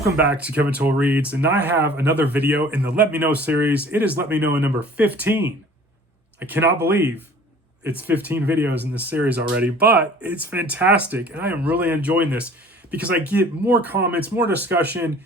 Welcome back to Kevin Toll Reads, and I have another video in the Let Me Know series. It is Let Me Know number 15. I cannot believe it's 15 videos in this series already, but it's fantastic, and I am really enjoying this because I get more comments, more discussion.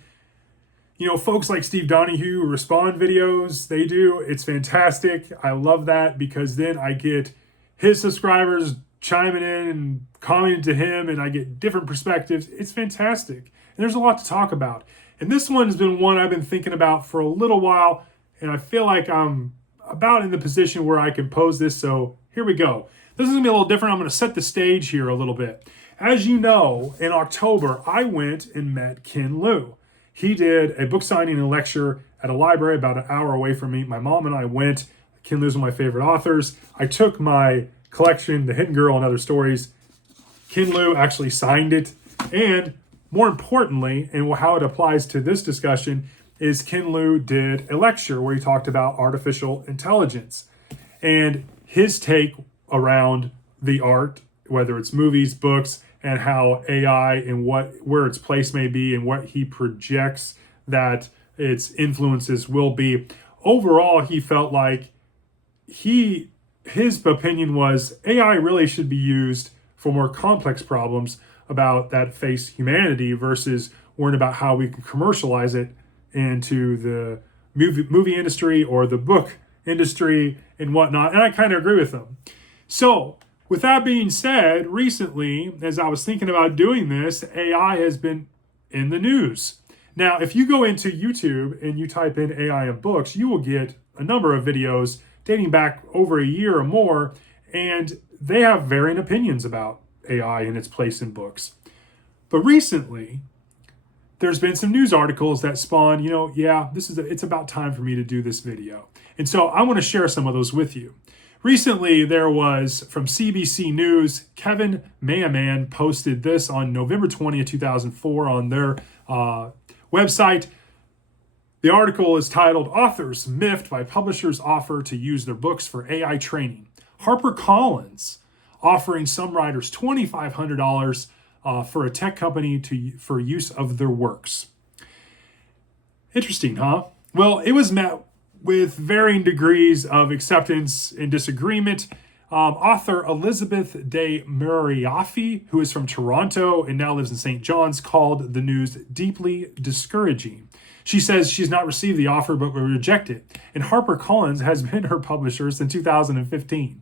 You know, folks like Steve Donahue respond videos, they do. It's fantastic. I love that because then I get his subscribers chiming in and commenting to him, and I get different perspectives. It's fantastic. And there's a lot to talk about. And this one has been one I've been thinking about for a little while, and I feel like I'm about in the position where I can pose this, so here we go. This is going to be a little different. I'm going to set the stage here a little bit. As you know, in October, I went and met Ken Liu. He did a book signing and lecture at a library about an hour away from me. My mom and I went. Ken Liu's one of my favorite authors. I took my collection, The Hidden Girl and Other Stories. Ken Liu actually signed it, and more importantly, and how it applies to this discussion, is Ken Liu did a lecture where he talked about artificial intelligence and his take around the art, whether it's movies, books, and how AI and where its place may be and what he projects that its influences will be. Overall, he felt like his opinion was AI really should be used for more complex problems about that face humanity versus worrying about how we can commercialize it into the movie industry or the book industry and whatnot. And I kind of agree with them. So with that being said, recently, as I was thinking about doing this, AI has been in the news. Now, if you go into YouTube and you type in AI and books, you will get a number of videos dating back over a year or more, and they have varying opinions about AI and its place in books. But recently, there's been some news articles that spawn, it's about time for me to do this video. And so I want to share some of those with you. Recently, there was, from CBC News, Kevin Mayaman posted this on November 20th, 2004 on their website. The article is titled, "Authors Miffed by Publishers' Offer to Use Their Books for AI Training." HarperCollins offering some writers $2,500 for a tech company for use of their works. Interesting, huh? Well, it was met with varying degrees of acceptance and disagreement. Author Elizabeth de Muriafi, who is from Toronto and now lives in St. John's, called the news deeply discouraging. She says she's not received the offer but will reject it. And HarperCollins has been her publisher since 2015.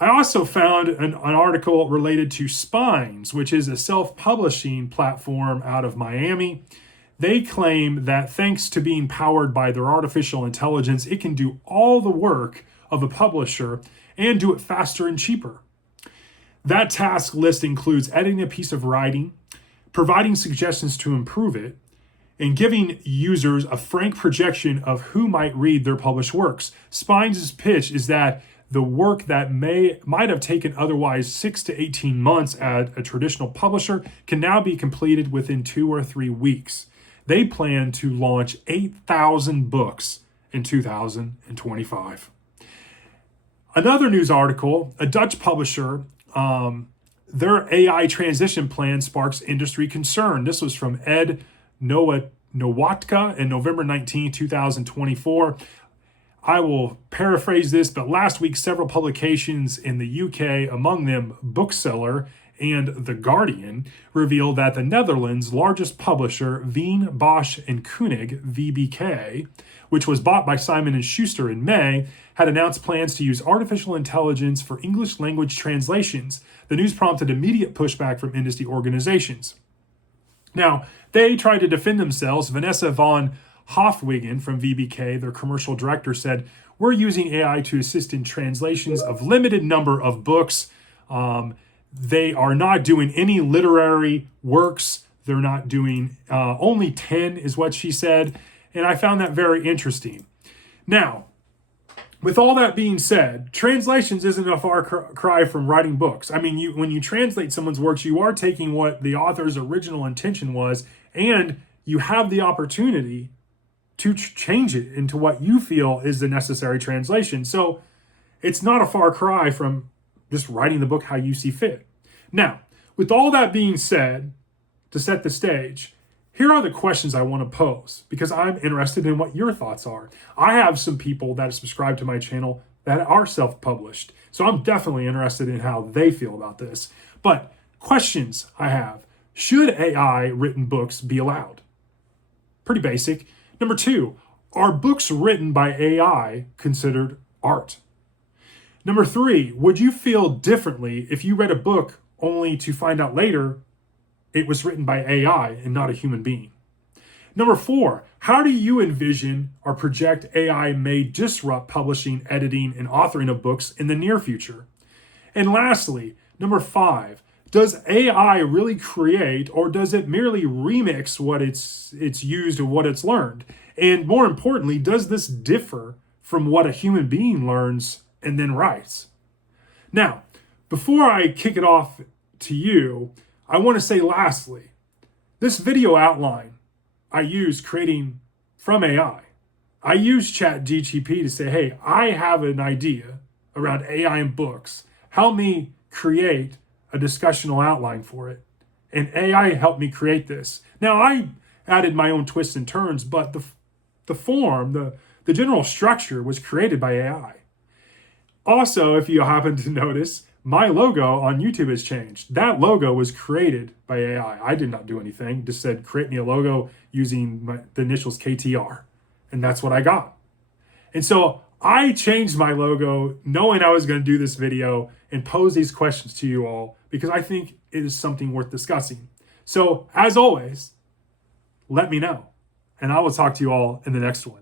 I also found an article related to Spines, which is a self-publishing platform out of Miami. They claim that thanks to being powered by their artificial intelligence, it can do all the work of a publisher and do it faster and cheaper. That task list includes editing a piece of writing, providing suggestions to improve it, and giving users a frank projection of who might read their published works. Spines' pitch is that the work that might have taken otherwise 6 to 18 months at a traditional publisher can now be completed within 2 or 3 weeks. They plan to launch 8,000 books in 2025. Another news article, a Dutch publisher, their AI transition plan sparks industry concern. This was from Ed Nowatka in November 19, 2024. I will paraphrase this, but last week, several publications in the UK, among them Bookseller and The Guardian, revealed that the Netherlands' largest publisher, Veen, Bosch & Koenig, VBK, which was bought by Simon & Schuster in May, had announced plans to use artificial intelligence for English language translations. The news prompted immediate pushback from industry organizations. Now, they tried to defend themselves. Vanessa von Hofwegen from VBK, their commercial director, said, "We're using AI to assist in translations of limited number of books. They are not doing any literary works. They're not doing only 10 is what she said." And I found that very interesting. Now, with all that being said, translations isn't a far cry from writing books. I mean, when you translate someone's works, you are taking what the author's original intention was, and you have the opportunity to change it into what you feel is the necessary translation. So it's not a far cry from just writing the book how you see fit. Now, with all that being said, to set the stage, here are the questions I want to pose because I'm interested in what your thoughts are. I have some people that subscribe to my channel that are self-published, so I'm definitely interested in how they feel about this. But questions I have: should AI written books be allowed? Pretty basic. Number 2, are books written by AI considered art? Number 3, would you feel differently if you read a book only to find out later it was written by AI and not a human being? Number 4, how do you envision or project AI may disrupt publishing, editing, and authoring of books in the near future? And lastly, number 5, does AI really create, or does it merely remix what it's used and what it's learned? And more importantly, does this differ from what a human being learns and then writes? Now, before I kick it off to you, I want to say lastly, this video outline I use creating from AI. I use ChatGPT to say, hey, I have an idea around AI and books. Help me create a discussional outline for it. And AI helped me create this. Now, I added my own twists and turns, but the form, the general structure was created by AI. Also, if you happen to notice, my logo on YouTube has changed. That logo was created by AI. I did not do anything. Just said, create me a logo using the initials KTR. And that's what I got. And so I changed my logo knowing I was going to do this video and pose these questions to you all because I think it is something worth discussing. So as always, let me know. And I will talk to you all in the next one.